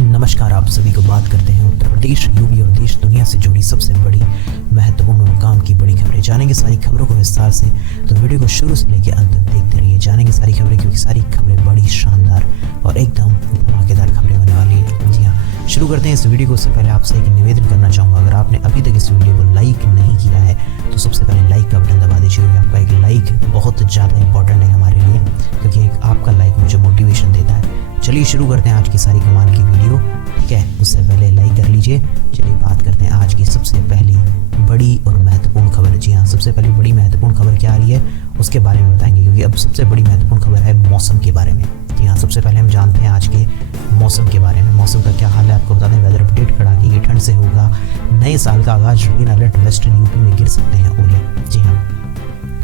नमस्कार, आप सभी को बात करते हैं उत्तर प्रदेश, यूपी और देश दुनिया से जुड़ी सबसे बड़ी महत्वपूर्ण और काम की बड़ी खबरें। जानेंगे सारी खबरों को विस्तार से, तो वीडियो को शुरू से लेकर अंत तक देखते रहिए। जानेंगे सारी खबरें, क्योंकि सारी खबरें बड़ी शानदार और एकदम धमाकेदार खबरें होने वाली है। जी हाँ, शुरू करते हैं इस वीडियो को। उससे पहले आपसे एक निवेदन करना चाहूँगा, अगर आपने अभी तक इस वीडियो को लाइक नहीं किया है तो सबसे पहले लाइक का बटन दबा दीजिए। आपका एक लाइक बहुत ज़्यादा इंपॉर्टेंट है हमारे लिए, क्योंकि एक आपका लाइक मुझे मोटिवेशन देता है। चलिए शुरू करते हैं आज की सारी कमाल की वीडियो। ठीक है, उससे पहले लाइक कर लीजिए। चलिए बात करते हैं आज की सबसे पहली बड़ी और महत्वपूर्ण खबर। जी हाँ, सबसे पहली बड़ी महत्वपूर्ण खबर क्या आ रही है उसके बारे में बताएंगे, क्योंकि अब सबसे बड़ी महत्वपूर्ण खबर है मौसम के बारे में। जी हाँ, सबसे पहले हम जानते हैं आज के मौसम के बारे में। मौसम का क्या हाल है आपको बता दें। वेदर अपडेट, कड़ाके की ठंड से होगा नए साल का आगाज। रेन अलर्ट, वेस्टर्न यूपी में गिर सकते हैं ओले। जी हाँ,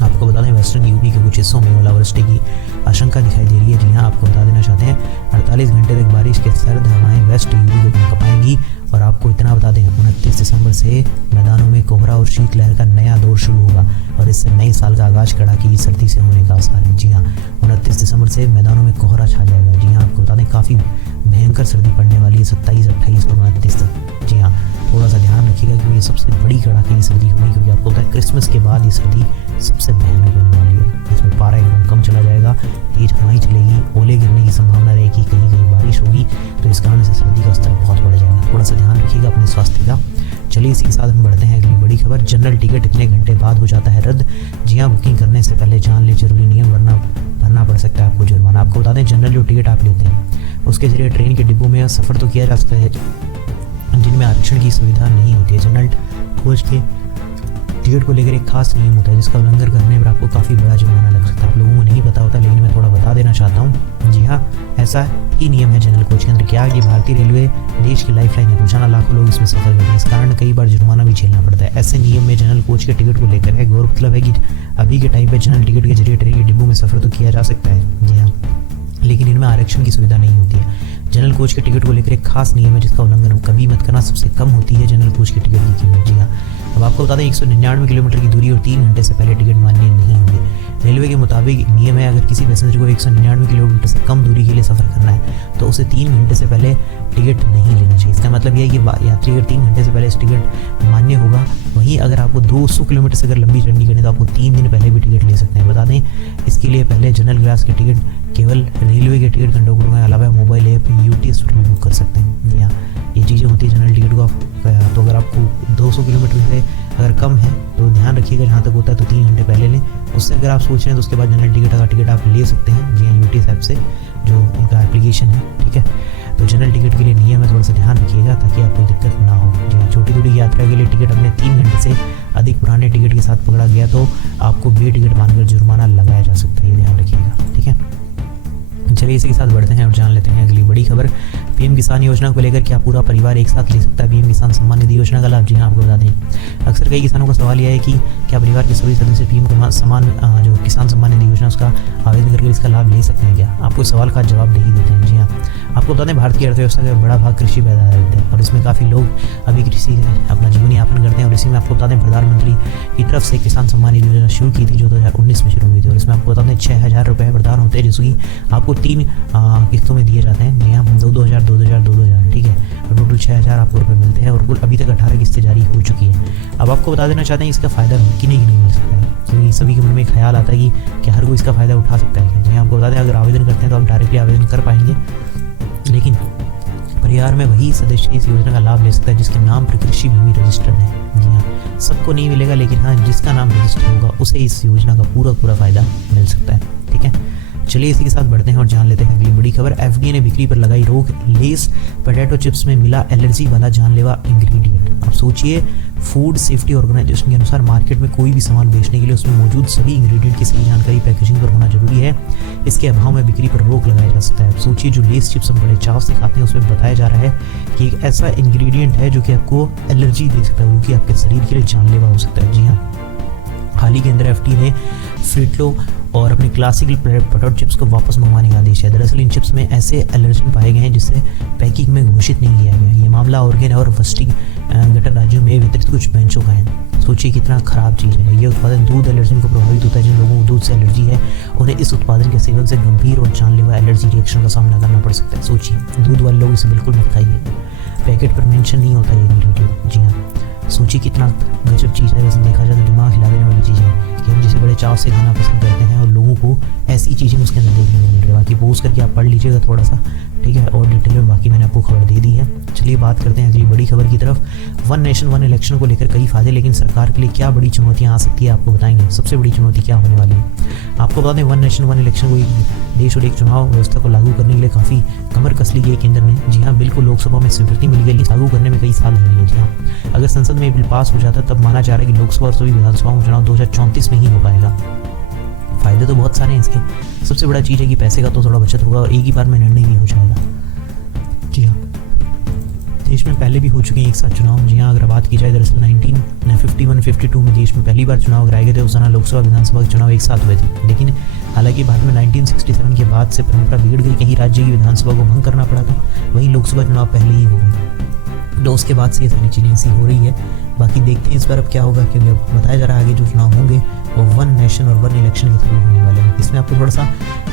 आपको बता दें वेस्टर्न यूपी के कुछ हिस्सों में ओलावृष्टि की आशंका दिखाई दे रही है। जी हाँ, आपको बता देना चाहते हैं 48 घंटे तक बारिश के सर्द हवाएं वेस्ट यूपी को कंपाएंगी। और आपको इतना बता दें 29 दिसंबर से मैदानों में कोहरा और शीतलहर का नया दौर शुरू होगा, और इससे नए साल का आगाज कड़ाके की सर्दी से होने का आसार है। जी हाँ, 29 दिसंबर से मैदानों में कोहरा छा जाएगा। जी हाँ, आपको बता दें काफ़ी भयंकर सर्दी पड़ने वाली है 27, 28 और 29 तक। जी हाँ, थोड़ा सा ध्यान रखिएगा, क्योंकि ये सबसे बड़ी कड़ाके की सर्दी होगी, क्योंकि आपको पता है क्रिसमस के बाद ये सर्दी सबसे भयानक होने वाली है। इसमें पारा एकदम कम चला जाएगा, तेज हवाएं चलेगी, ओले गिरने की संभावना रहेगी, कहीं कहीं बारिश होगी, तो इस कारण से सर्दी का स्तर बहुत बढ़ जाएगा। थोड़ा सा ध्यान रखिएगा अपने स्वास्थ्य का। चलिए इसी के साथ हम बढ़ते हैं अगली बड़ी खबर। जनरल टिकट इतने घंटे बाद हो जाता है रद्द। जी हाँ, बुकिंग करने से पहले जान ले जरूरी नियम, वरना भरना पड़ सकता है आपको जुर्माना। आपको बता दें जनरल जो टिकट आप लेते हैं उसके जरिए ट्रेन के डिब्बों में सफ़र तो किया जा सकता है जिनमें आरक्षण की सुविधा नहीं होती है। जनरल कोच के टिकट को लेकर एक खास नियम होता है, जिसका उल्लंघन करने पर आपको काफ़ी बड़ा जुर्माना लग सकता है। आप लोगों को नहीं पता होता, लेकिन मैं थोड़ा बता देना चाहता हूँ। जी हाँ, ऐसा ही नियम है जनरल कोच के अंदर। क्या कि भारतीय रेलवे देश की लाइफलाइन है, रोजाना लाखों लोग इसमें सफर करते हैं, इस कारण कई बार जुर्माना भी झेलना पड़ता है। ऐसे नियम में जनरल कोच के टिकट को लेकर है। गौर मतलब है कि अभी के टाइम पर जनरल टिकट के जरिए ट्रेन के डिब्बों में सफर तो किया जा सकता है। जी हाँ, लेकिन इनमें आरक्षण की सुविधा नहीं होती है। जनरल कोच के टिकट को लेकर एक खास नियम है, जिसका उल्लंघन कभी मत करना। सबसे कम होती है जनरल कोच की टिकट की कीमत। जी हाँ, अब आपको बता दें 199 किलोमीटर की दूरी और 3 घंटे से पहले टिकट मान्य नहीं होंगे। रेलवे के मुताबिक नियम है, अगर किसी पैसेंजर को 199 किलोमीटर से कम दूरी के लिए सफ़र करना है तो उसे 3 घंटे से पहले टिकट नहीं लेना चाहिए। इसका मतलब यह है कि यात्री अगर 3 घंटे से पहले इस टिकट मान्य होगा। वहीं अगर आपको 200 किलोमीटर से अगर लंबी जर्नी करनी है तो आपको 3 दिन पहले भी टिकट ले सकते हैं। बता दें इसके लिए पहले जनरल क्लास के टिकट केवल रेलवे के टिकट कंडक्टरों के अलावा मोबाइल ऐप यूटीएस पर भी बुक कर सकते हैं। जी हाँ, ये चीज़ें होती है जनरल टिकट को आप। तो अगर आपको 200 किलोमीटर से अगर कम है तो ध्यान रखिएगा, जहाँ तक होता है तो 3 घंटे पहले लें। उससे अगर आप सोच रहे हैं तो उसके बाद जनरल टिकट आप ले सकते हैं। जी हाँ, यूटीएस ऐप से, जो उनका एप्लीकेशन है। ठीक है, तो जनरल टिकट के लिए नियम है, थोड़ा सा ध्यान रखिएगा ताकि आपको दिक्कत ना हो। जी हाँ, छोटी दूरी की यात्रा के लिए टिकट अपने 3 घंटे से अधिक पुराने टिकट के साथ पकड़ा गया तो आपको बे टिकट मानकर जुर्माना लगाया जा सकता है, ये ध्यान रखिएगा। ठीक है, चलिए इसी के साथ बढ़ते हैं और जान लेते हैं अगली बड़ी खबर। पीएम किसान योजना को लेकर क्या पूरा परिवार एक साथ ले सकता है पीएम किसान सम्मान निधि योजना का लाभ? जी हाँ, आपको बता दें अक्सर कई किसानों का सवाल यह है कि क्या परिवार के सभी सदस्य पीएम जो किसान सम्मान निधि योजना उसका आवेदन करके इसका लाभ ले सकते हैं क्या? आपको इस सवाल का जवाब नहीं देते हैं। जी हाँ, आपको बता दें भारत की अर्थव्यवस्था का बड़ा भाग कृषि पर आधारित है, और इसमें काफ़ी लोग अभी कृषि अपना जीवन यापन करते हैं। और इसी में आपको बता दें प्रधानमंत्री की तरफ से किसान सम्मान निधि योजना शुरू की थी, जो 2019 में शुरू हुई थी। और इसमें आपको बता दें 6,000 रुपये प्रदान होते हैं, जिसकी आपको 3 किस्तों में दिए जाते हैं। जी हाँ, 2,000, 2,000, 2,000। ठीक है, और टोटल 6,000 आपको रुपये मिलते हैं, और कुल अभी तक 18 किस्तें जारी हो चुकी है। अब आपको बता देना चाहते हैं इसका फ़ायदा किन्हीं की नहीं मिल सकता है, क्योंकि सभी के मन में ख्याल आता है कि हर कोई इसका फ़ायदा उठा सकता है। जी हाँ, आपको बता दें अगर आवेदन करते हैं तो आप डायरेक्टली आवेदन कर पाएंगे, लेकिन परिवार में वही सदस्य इस योजना का लाभ ले सकता है जिसके नाम पर कृषि भूमि रजिस्टर्ड है। जी हाँ, सबको नहीं मिलेगा, लेकिन हाँ जिसका नाम रजिस्टर्ड होगा उसे इस योजना का पूरा फ़ायदा मिल सकता है। ठीक है, चलिए इसी के साथ बढ़ते हैं और जान लेते हैं अगली बड़ी खबर। एफडीए ने बिक्री पर लगाई रोक, लेस पोटैटो चिप्स में मिला एलर्जी वाला जानलेवा इंग्रेडिएंट। आप सोचिए, फूड सेफ्टी ऑर्गेनाइजेशन के अनुसार मार्केट में कोई भी सामान बेचने के लिए उसमें मौजूद सभी इंग्रेडिएंट की सही जानकारी पैकेजिंग पर होना जरूरी है। इसके अभाव में बिक्री पर रोक लगाया जा सकता है। आप सोचिए, जो लेस चिप्स हम बड़े चाव से खाते हैं उसमें बताया जा रहा है कि एक ऐसा इंग्रेडिएंट है जो कि आपको एलर्जी दे सकता है, जो कि आपके शरीर के लिए जानलेवा हो सकता है। जी हाँ, हाल ही के अंदर एफडीए ने फ्रिटलो और अपने क्लासिकल पोटैटो चिप्स को वापस मंगवाने का आदेश है। दरअसल इन चिप्स में ऐसे एलर्जन पाए गए हैं जिससे पैकिंग में घोषित नहीं किया गया। ये मामला ऑर्गेन और वेस्टिंग घटक राज्यों में वितरित कुछ बेंचों का है। सोचिए कितना खराब चीज़ है। ये उत्पादन दूध एलर्जन को प्रभावित होता है। जिन लोगों को दूध से एलर्जी है उन्हें इस उत्पादन के सेवन से गंभीर और जानलेवा एलर्जी रिएक्शन का सामना करना पड़ सकता है। सोचिए, दूध वाले लोग इसे बिल्कुल मत खाइए। पैकेट पर मेंशन नहीं होता ये इंग्रेडिएंट। जी हाँ, सोचिए कितना गजब चीज़ है। वैसे देखा जाए तो दिमाग हिला देने वाली चीज़ है कि हम जिसे बड़े चाव से खाना पसंद करते हैं और लोगों को ऐसी चीज़ें उसके अंदर देखने को मिल रही है। बाकी पोस्ट करके आप पढ़ लीजिएगा थोड़ा सा, ठीक है, और डिटेल में बाकी मैंने आपको खबर दे दी है। चलिए बात करते हैं अगली बड़ी खबर की तरफ। वन नेशन वन इलेक्शन को लेकर कई फायदे, लेकिन सरकार के लिए क्या बड़ी चुनौतियां आ सकती है आपको बताएंगे। सबसे बड़ी चुनौती क्या होने वाली है आपको बता दें। वन नेशन वन इलेक्शन को एक देश और एक चुनाव व्यवस्था को लागू करने के लिए काफ़ी कमर कस ली गई केंद्र में। जी हाँ, बिल्कुल लोकसभा में स्वीकृति मिल गई। लागू करने में कई साल लगेंगे। जी हाँ, अगर संसद में बिल पास हो जाता तब माना जा रहा है कि लोकसभा और सभी विधानसभाओं में चुनाव 2034 में ही हो पाएगा। फायदे तो बहुत सारे हैं इसके। सबसे बड़ा चीज़ है कि पैसे का तो थोड़ा बचत होगा और एक ही बार में निर्णय भी हो जाएगा। जी हाँ, देश में पहले भी हो चुके हैं एक साथ चुनाव। जी हाँ, अगर बात की जाए दरअसल 1951-52 में देश में पहली बार चुनाव कराए गए थे। उस समय लोकसभा विधानसभा के चुनाव एक साथ हुए थे। लेकिन हालांकि बाद में 1967 के बाद से परंपरा बिगड़ गई। कहीं राज्य की विधानसभा को भंग करना पड़ा था, वहीं लोकसभा चुनाव पहले ही हो गए। तो उसके बाद से ये सारी चीज़ें ऐसी हो रही है। बाकी देखते हैं इस बार अब क्या होगा, क्योंकि अब बताया जा रहा है आगे जो चुनाव होंगे वो वन नेशन और वन इलेक्शन के थ्रू होने वाले हैं। इसमें आपको थोड़ा सा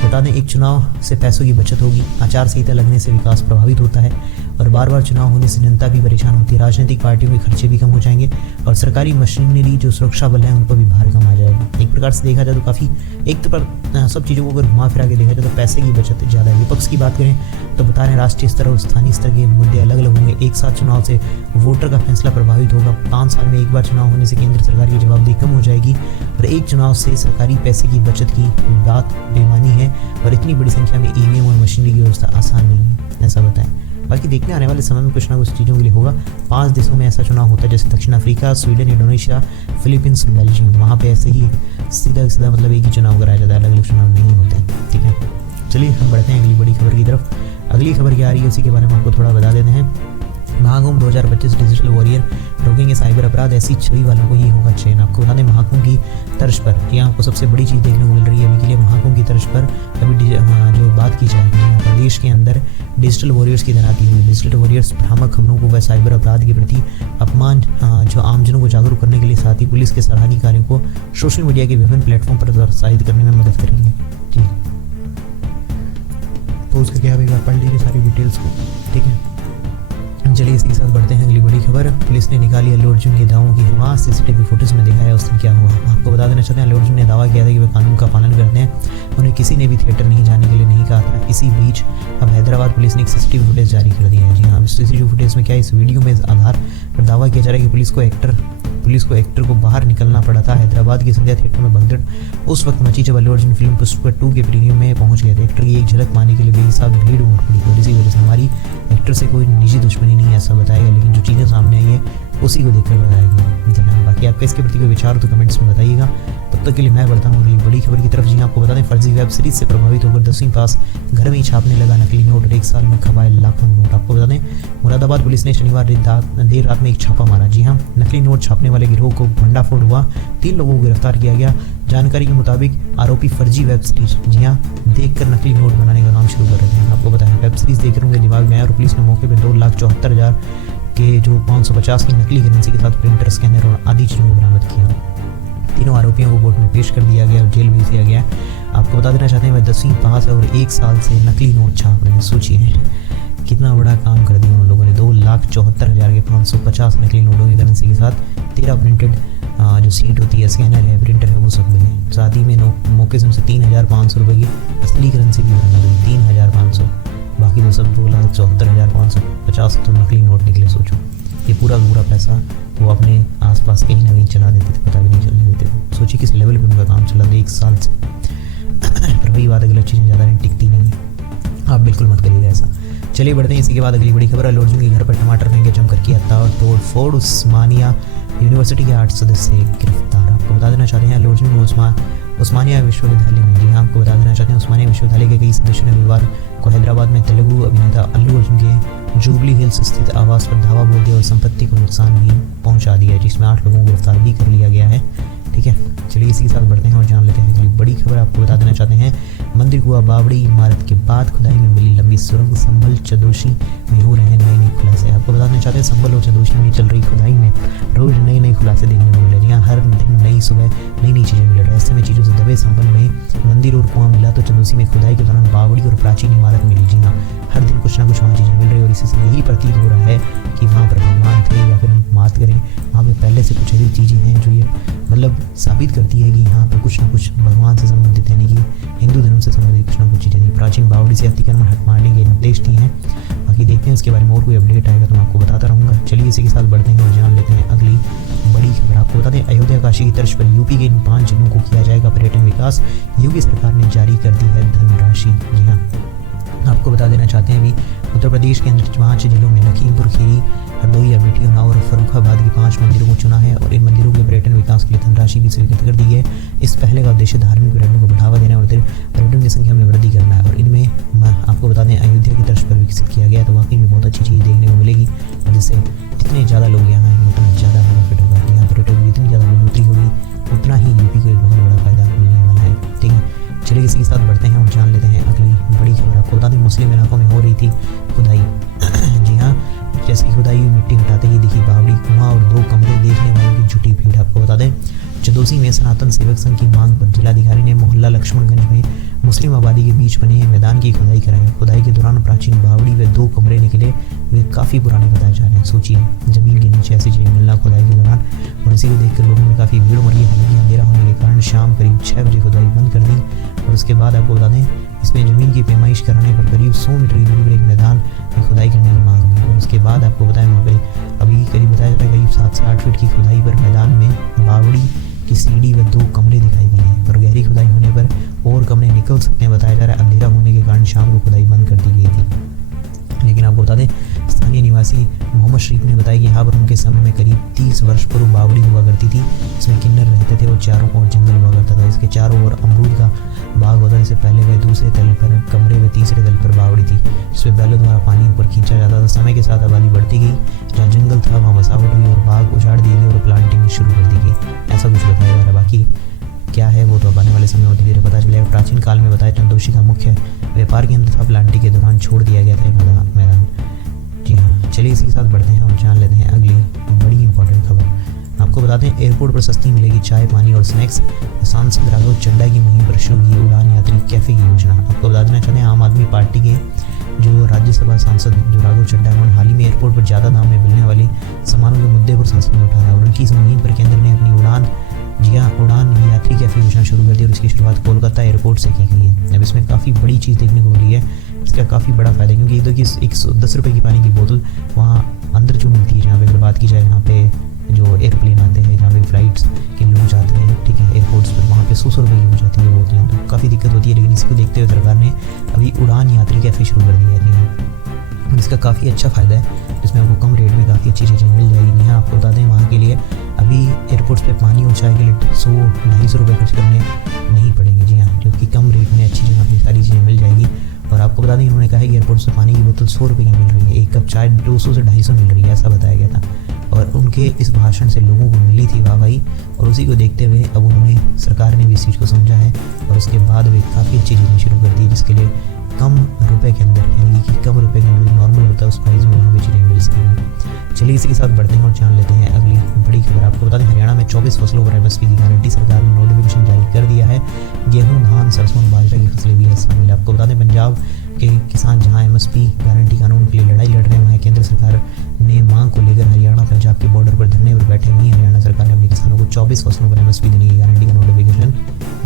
बता दें, एक चुनाव से पैसों की बचत होगी, आचार संहिता लगने से विकास प्रभावित होता है और बार बार चुनाव होने से जनता भी परेशान होती है। राजनीतिक पार्टियों के खर्चे भी कम हो जाएंगे और सरकारी मशीनरी जो सुरक्षा बल है उन पर भी भार कम आ जाएगा। एक प्रकार से देखा जाए तो काफ़ी एक तो पर सब चीज़ों को अगर घुमा फिरा के देखा जाए तो पैसे की बचत ज़्यादा है। विपक्ष की बात करें तो बता रहे हैं राष्ट्रीय स्तर और स्थानीय स्तर के मुद्दे अलग अलग होंगे। एक साथ चुनाव से वोटर का फैसला प्रभावित होगा। 5 साल में एक बार चुनाव होने से केंद्र सरकार की जवाबदेही कम हो जाएगी और एक चुनाव से सरकारी पैसे की बचत की बात बेमानी है और इतनी बड़ी संख्या में ईवीएम और मशीनरी की व्यवस्था आसान नहीं है, ऐसा बताएं। बाकी देखने आने वाले समय में कुछ ना कुछ चीज़ों के लिए होगा। 5 देशों में ऐसा चुनाव होता है जैसे दक्षिण अफ्रीका, स्वीडन, इंडोनेशिया, फिलीपींस और बेल्जियम। वहाँ पे ऐसे ही सीधा मतलब एक ही चुनाव कराया जाता है, अलग अलग चुनाव नहीं होते हैं। ठीक है, चलिए हम बढ़ते हैं अगली बड़ी खबर की तरफ। अगली खबर क्या आ रही है उसी के बारे में आपको थोड़ा बता देते हैं। महाकुंभ 2025 डिजिटल वॉरियर रोकेंगे साइबर अपराध, ऐसी छवि वालों को ही होगा चयन। आपको बता दें महाकुंभ की तर्ज पर यहाँ आपको सबसे बड़ी चीज़ देखने को मिल रही है अभी के लिए। महाकुंभ की तर्ज पर अभी जो बात की जाए प्रदेश के अंदर डिजिटल वॉरियर्स की तैनाती हुई। डिजिटल वॉरियर्स भ्रामक खबरों को व साइबर अपराध के प्रति अपमान जो आमजनों को जागरूक करने के लिए साथ ही पुलिस के सराहनीय कार्यों को सोशल मीडिया के विभिन्न प्लेटफॉर्म पर प्रोत्साहित करने में मदद करेंगे। जी, पोज करके आप एक बार पढ़ लीजिए सारी डिटेल्स को। ठीक है, चलिए इसी के साथ बढ़ते हैं अगली बड़ी खबर। पुलिस ने निकाली अल्लू अर्जुन के दावों की हवा, सीसीटीवी फुटेज में दिखाया उस दिन क्या हुआ। आपको बता देना चाहते हैं अल्लू अर्जुन ने दावा किया था कि वे कानून का पालन करते हैं। उन्हें किसी ने भी थिएटर नहीं जाने के लिए नहीं कहा था। इसी बीच अब हैदराबाद पुलिस ने एक सीसीटीवी फुटेज जारी कर दिया है। जी हाँ, सीसीटीवी फुटेज में क्या इस वीडियो में आधार पर दावा किया जा रहा है कि पुलिस को एक्टर को बाहर निकलना पड़ा था। हैदराबाद की संध्या थिएटर में भगदड़ उस वक्त मची जब अल्लू अर्जुन फिल्म पुष्पा 2 के प्रीमियम में पहुंच गए थे। एक्टर की एक झलक पाने के लिए बेहिसाब भीड़ उमड़ पड़ी और इसी वजह से हमारी एक्टर से कोई निजी दुश्मनी नहीं है ऐसा बताया गया, लेकिन जो चीज़ें सामने आई है उसी को देखकर बताया गया। जी हाँ, बाकी आपका इसके प्रति कोई विचार हो तो कमेंट्स में बताइएगा। तब तक के लिए मैं बढ़ता हूँ अगली बड़ी खबर की तरफ। जी आपको बता दें, फर्जी वेब सीरीज से प्रभावित होकर 10वीं पास घर में ही छापने लगा नकली नोट और 1 साल में खपाए लाखों नोट। आपको बता दें, मुरादाबाद पुलिस ने शनिवार देर रात में एक छापा मारा। जी हाँ, नकली नोट छापने वाले गिरोह को भंडाफोड़ हुआ। 3 लोगों को गिरफ्तार किया गया। जानकारी के मुताबिक आरोपी फर्जी वेब सीरीज जी हाँ देखकर नकली नोट बनाने का काम शुरू कर रहे थे। आपको बताया वेब सीरीज देखकर उनके दिमाग में आया और पुलिस ने मौके पर 2,74,000 के जो 550 की नकली करेंसी के साथ प्रिंटर, स्कैनर और आदि चीज़ों को बरामद किया। तीनों आरोपियों को कोर्ट में पेश कर दिया गया और जेल भेज दिया गया। आपको बता देना चाहते हैं वह 10वीं पास है और 1 साल से नकली नोट छाप रहे हैं। सोचिए कितना बड़ा काम कर दिया उन लोगों ने। 2,74,000 के 550 नकली नोटों की करेंसी के साथ 13 प्रिंटेड जो सीट होती है, स्कैनर है, प्रिंटर है, वो सब मिले। साथ ही में मौके से 3,500 रुपये की असली करेंसी भी बना गई। 3,500, बाकी तो सब 2,74,550 तो नकली नोट निकले। सोचो ये पूरा पैसा वो अपने आसपास कहीं ना कहीं चला देते थे, पता भी नहीं चलने देते थे। सोचिए किस लेवल पे उनका काम चला था 1 साल से। पर वही बात, गलत चीज़ें ज़्यादा टिकती नहीं है, आप बिल्कुल मत करिएगा ऐसा। चलिए बढ़ते हैं इसी के बाद अगली बड़ी खबर। अल्लू अर्जुन के घर पर टमाटर फेंके जमकर किया तोड़ फोड़, उस्मानिया यूनिवर्सिटी के 8 सदस्य गिरफ्तार। आपको बता देना चाहते हैं अल्लू अर्जुन उस्मानिया विश्वविद्यालय में, जी हाँ आपको बता देना चाहते हैं उस्मानिया विश्वविद्यालय के कई सदस्यों ने रविवार को हैदराबाद में तेलुगु अभिनेता अल्लू अर्जुन के जुबली हिल्स स्थित आवास पर धावा बोल दिया और संपत्ति को नुकसान भी पहुंचा दिया, जिसमें 8 लोगों को गिरफ्तार भी कर लिया गया है। ठीक है, चलिए इसी के साथ बढ़ते हैं और जान लेते हैं अगली बड़ी खबर। आपको बता देना चाहते हैं मंदिर हुआ बावड़ी इमारत के बाद खुदाई में मिली लंबी सुरंग। संभल चंदोशी में हो रहे हैं नए नए खुलासे। आपको बता देना चाहते हैं संभल और चंदोशी में चल रही खुदाई में रोज नए नए खुलासे देखने को मिल रहे हैं। हर दिन नई सुबह नई नई चीजें मिल रही है। ऐसे में चीजों से दबे संभल में मंदिर और कुआं मिला तो चंदोशी में खुदाई के दौरान बावड़ी और प्राचीन इमारत मिली। जी हाँ, हर दिन कुछ ना कुछ वहाँ चीजें मिल रही है और इसी से यही प्रतीत हो रहा है कि वहाँ पर भगवान थे, या फिर हम बात करें वहाँ पे पहले से कुछ ऐसी चीज़ें हैं जो ये मतलब साबित करती है कि यहाँ पर कुछ ना कुछ भगवान से संबंधित यानी कि हिंदू धर्म से संबंधित कुछ ना कुछ चीज़ें थी। प्राचीन बावड़ी से अतिक्रमण हटवाने के निर्देश दिए हैं। बाकी देखते हैं इसके बारे में और कोई अपडेट आएगा तो मैं आपको बताता रहूँगा। चलिए इसी के साथ बढ़ते हैं और जान लेते हैं अगली बड़ी खबर। आपको बता दें अयोध्या काशी की तर्ज पर यूपी के इन 5 जिलों को किया जाएगा पर्यटन विकास। योगी सरकार ने जारी कर दी है धनराशि। जी हाँ, आपको बता देना चाहते हैं अभी उत्तर प्रदेश के अंदर 5 जिलों में लखीमपुर खीरी, हरदोई, अमेठी, उन्नाव और फर्रुखाबाद के 5 मंदिरों को चुना है और इन मंदिरों के पर्यटन विकास के लिए धनराशि भी स्वीकृत कर दी है। इस पहले का उद्देश्य धार्मिक पर्यटन को बढ़ावा देना और पर्यटन की संख्या में वृद्धि करना है। और इनमें आपको बता दें अयोध्या की तर्ज पर विकसित किया गया तो वाकई में बहुत अच्छी चीज़ देखने को मिलेगी, जिससे जितने ज़्यादा लोग यहाँ आएंगे उतना ज़्यादा बेनिफिट होगा। यहाँ पर्यटन की जितनी ज़्यादा बढ़ोतरी होगी उतना ही यूपी को एक बहुत बड़ा फायदा मिलने वाला है। ठीक है, चलिए इसी के साथ बढ़ते हैं और जान लेते हैं अगली बड़ी खबर। आपको बता दें मुस्लिम इलाकों में हो रही थी खुदाई। जी हाँ, जैसी खुदाई हुई मिट्टी हटाते ही दिखी बावड़ी, कुआं और 2 कमरे देखने वालों की जुटी भीड़। आपको बता दें चंदोसी में सनातन सेवक संघ की मांग पर जिलाधिकारी ने मोहल्ला लक्ष्मणगंज में मुस्लिम आबादी के बीच बने मैदान की खुदाई कराई। खुदाई के दौरान प्राचीन बावड़ी व 2 कमरे निकले, वे काफ़ी पुराने बताए जा रहे हैं। सोचिए जमीन के नीचे ऐसी चीज़ें मिलना खुदाई के दौरान, और इसी को देखकर लोगों में काफ़ी भीड़ उमड़ी। हालांकि अंधेरा होने के कारण शाम करीब 6 बजे खुदाई बंद कर दी और उसके बाद आपको बता दें इसमें ज़मीन की पैमाइश कराने पर करीब 100 मीटर की दूरी पर एक मैदान में खुदाई करने की मांग हुई। और उसके बाद आपको बताएं वहाँ पे अभी करीब बताया जाता है करीब 7 से 8 फीट की खुदाई पर मैदान में बावड़ी की सीढ़ी व 2 कमरे दिखाई दिए हैं और गहरी खुदाई होने पर और कमरे निकल सकते हैं बताया जा रहा है। अंधेरा होने के कारण शाम को खुदाई बंद कर दी गई थी। लेकिन आपको बता दें स्थानीय निवासी मोहम्मद शरीफ ने बताया कि यहाँ पर उनके समय में करीब 30 वर्ष पूर्व बावड़ी हुआ करती थी। इसमें किन्नर रहते थे और चारों ओर जंगल हुआ करता था। इसके चारों ओर अमरूद का बाग होता था। इससे पहले वह दूसरे तल पर कमरे व तीसरे तल पर बावड़ी थी जिसमें बैलों द्वारा पानी ऊपर खींचा जाता था। समय के साथ आबादी बढ़ती गई, जहाँ जंगल था वहाँ बसावट हुई और बाग उजाड़ दिए गए और प्लांटिंग शुरू कर दी गई। ऐसा कुछ बताया जा रहा है। बाकी क्या है वो तो अब आने वाले समय में धीरे धीरे पता चलेगा। प्राचीन काल में बताया चंदोशी का मुख्य व्यापार केंद्र था। प्लांटिंग के दौरान छोड़ दिया गया था मैदान। जी हाँ, चलिए इसी के साथ बढ़ते हैं और जान लेते हैं अगली बड़ी इंपॉर्टेंट खबर। आपको बता दें एयरपोर्ट पर सस्ती मिलेगी चाय, पानी और स्नैक्स। सांसद राघव चड्ढा की मुहिम पर शुरू की उड़ान यात्री कैफे की योजना। आपको बता देना चाहते हैं आम आदमी पार्टी के जो राज्यसभा सांसद जो राघव चड्ढा है उन्होंने हाल ही में एयरपोर्ट पर ज़्यादा दाम में मिलने वाली सामानों के मुद्दे पर संसद में उठाया और उनकी इस मुहिम पर केंद्र ने अपनी उड़ान यात्री कैफे योजना शुरू कर दी और इसकी शुरुआत कोलकाता एयरपोर्ट से की गई है। अब इसमें काफ़ी बड़ी चीज़ देखने को मिली है। इसका काफ़ी बड़ा फायदा क्योंकि इधर की 110 रुपये की पानी की बोतल वहाँ अंदर जो मिलती है, जहाँ पे अगर बात की जाए यहाँ पे जो एयरप्लेन आते हैं, जहाँ पे फ्लाइट्स के लोग जाते हैं, ठीक है, एयरपोर्ट्स पर वहाँ पे 100 रुपये की हो जाती है बोतलें, तो काफ़ी दिक्कत होती है। लेकिन इसको देखते हुए सरकार ने अभी उड़ान यात्री कैफे शुरू कर दिया है। इसका काफ़ी अच्छा फ़ायदा है जिसमें आपको कम रेट में काफ़ी अच्छी चीज़ें मिल जाएगी। यहाँ आपको बता दें वहाँ के लिए अभी एयरपोर्ट्स पे पानी और चाय के लिए 100-250 रुपये खर्च करने नहीं पड़ेंगे। जी हाँ, जो कि कम रेट में अच्छी जगह पे सारी चीज़ें मिल जाएगी। और आपको बता दें उन्होंने कहा है कि एयरपोर्ट से पानी की बोतल 100 रुपये की मिल रही है, एक कप चाय 200 से 250 मिल रही है, ऐसा बताया गया था। और उनके इस भाषण से लोगों को मिली थी वाहवाही और उसी को देखते हुए अब उन्होंने सरकार ने भी इस चीज़ को समझा है और उसके बाद वे काफ़ी अच्छी चीज़ें शुरू कर दी जिसके लिए कम रुपए के अंदर यानी कि कम रुपए के अंदर नॉर्मल होता है उस प्राइस में वहाँ पे चीज़ें मिल सकेंगी। चलिए इसी के साथ बढ़ते हैं और जान लेते हैं अगली बड़ी खबर। आपको बता दें हरियाणा में 24 फसलों पर MSP की गारंटी सरकार ने नोटिफिकेशन जारी कर दिया है। गेहूं, धान, सरसों और बाजरा की फसलें भी है शामिल। आपको बता दें पंजाब के किसान जहां MSP गारंटी कानून के लिए लड़ाई लड़ रहे हैं वहीं केंद्र सरकार ने मांग को लेकर हरियाणा पंजाब के बॉर्डर पर धरने पर बैठे हुए। हरियाणा सरकार ने अपने किसानों को 24 फसलों पर MSP देने की गारंटी का नोटिफिकेशन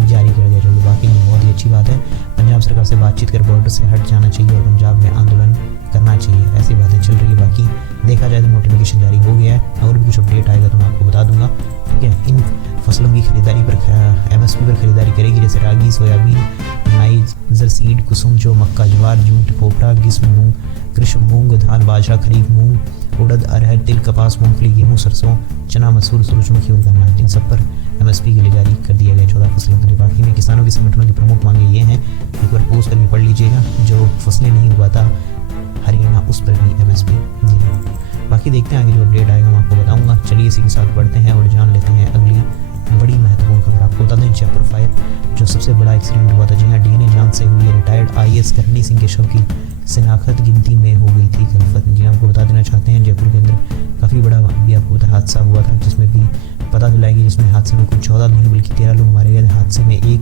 जारी कर दिया। चलो बाकी बहुत ही अच्छी बात है। पंजाब सरकार से बातचीत कर बॉर्डर से हट जाना चाहिए और पंजाब में आंदोलन करना चाहिए, ऐसी बातें चल रही है। बाकी देखा जाए तो नोटिफिकेशन जारी हो गया है और भी कुछ अपडेट आएगा तो मैं आपको बता दूंगा। ठीक है, इन फसलों की खरीदारी पर MSP पर खरीदारी करेगी जैसे रागी, सोयाबीन, नाइजर सीड, कुसुम, जो मक्का, ज्वार, जूट, पोपरा, कृष्ण मूंग, धान, बाजरा, खरीफ मूंग, उड़द, अरहर, तिल, कपास, मूंगफली, गेहूं, सरसों, चना, मसूर, सूरजमुखी और गन्ना, इन सब पर MSP के लिए जारी कर दिया गया 14 फसलों के लिए। बाकी में किसानों के संगठनों की प्रमुख मांगे ये हैं, एक बार पोस्ट करके पढ़ लीजिएगा, जो फसलें नहीं उगाता हरियाणा उस पर भी MSP। जी हाँ, बाकी देखते हैं आगे जो अपडेट आएगा मैं आपको बताऊंगा। चलिए इसी के साथ बढ़ते हैं और जान लेते हैं अगली बड़ी महत्वपूर्ण खबर। आपको बता दें जयपुर फायर जो सबसे बड़ा एक्सीडेंट हुआ था, जी हाँ, डीएनए जांच से हुई रिटायर्ड आईएएस करणी सिंह के शव की शिनाख्त गिनती में हो गई थी खलफत। जी आपको बता देना चाहते हैं जयपुर के अंदर काफ़ी बड़ा भी आपको पता हादसा हुआ था, जिसमें भी पता चला कि जिसमें हादसे में कुछ 14 नहीं बल्कि 13 लोग मारे गए थे। हादसे में एक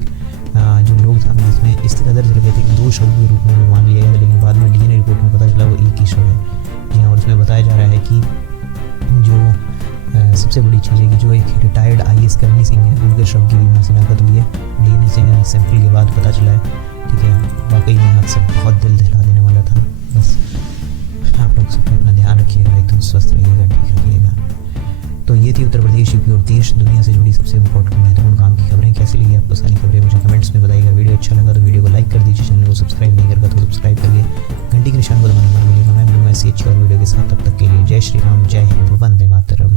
जो लोग था जिसमें इस कदर चल गए थे कि 2 शवों के रूप में मान लिया गया था, लेकिन बाद में डीएनए रिपोर्ट में पता चला वो एक ही शव है। जी हाँ, और उसमें बताया जा रहा है कि जो सबसे बड़ी चीज़ है कि जो एक रिटायर्ड आईएएस करणी सिंह है उनके शव की भी शिनाख्त हुई है डीएनए से सैंपल के बाद पता चला है। ठीक है, वाकई में हादसा बहुत दिल दहला देने वाला था। बस आप लोग सब अपना ध्यान रखिएगा, एकदम स्वस्थ रहिएगा, ठीक रखिएगा। तो ये थी उत्तर प्रदेश, यूपी और देश दुनिया से जुड़ी सबसे इम्पोर्टेंट महत्वपूर्ण काम की खबरें। कैसी लगी आपको सारी खबरें मुझे कमेंट्स में बताइएगा। वीडियो अच्छा लगा तो वीडियो को लाइक कर दीजिए, चैनल को सब्सक्राइब नहीं करता तो सब्सक्राइब करके घंटी के निशान को दबाना मत भूलिएगा। मैं मिलूंगा ऐसी अच्छी और वीडियो के साथ, तब तक के लिए जय श्री राम, जय हिंद, वंदे मातरम।